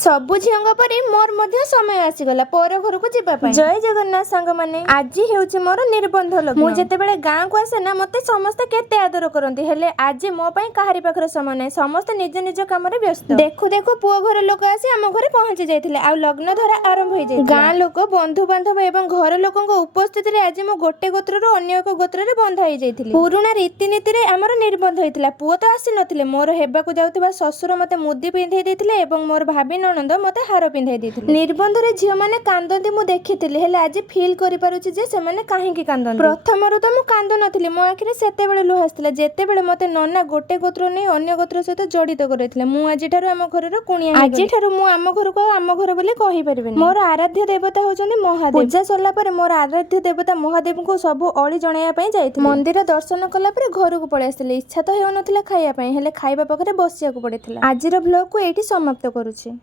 सबु झीओं परी मोर मध्य समय आसीगला पर घर को जीवा पाई। जय जगन्नाथ सांग माने आज हेउची मोर निबंध लग्न। मु जेतेबेले गाँ को आसे ना मते समस्त केते आदर करंती हेले आज मो पई काहारी पाखर समय नै समस्त निज निज काम रे व्यस्त। देखु देखु पुओ घर लोक आसी हम घरे पहुंची जायथिले आ लग्न धरा आरंभ होई जाय। गाँ लोक बंधु बांधव एवं घर लोकक उपस्थिति रे आज मो गोटे गोत्र रो अन्य एक गोत्र रे बंधा होई जायथिले। पुरुणा रीतिनीति रे हमर निबंध होइतिला। पुओ तो आसी नथिले मोर हेबा को जाउतबा ससुर मते मुदी पिंधै देथिले एवं मोर भाबी ननंद मते हार पिंधाई देथिले। निबंध रे झियो माने कांदंती मु देखिथिले हेले आज फील करि पारुछि जे से माने काहे की कांदंती। प्रथमरु त मु कांदो नथिले मो आखिरे सेते बेले लुह आस्तिला जेते मते नन्ना गोटे गोत्र नै अन्य गोत्र सहित जडित करैथिले। मु आजि ठारु आम घरर कुणिया आजि ठारु मु आम घर को आम घर बोली कहि परिबेनी। मोर आराध्य देवता होचंदी महादेव। पूजा सरला परे मोर आराध्य देवता महादेव को सब अळी जणाया पई जाइथिले। मंदिर दर्शन कला परे घर को पळे आस्तिले। इच्छा तो हेउ नथिला खाइया पई हेले खाइबा पखरे बसिया को पड़िथिला। आजिर ब्लॉग को एठी समाप्त करूछि।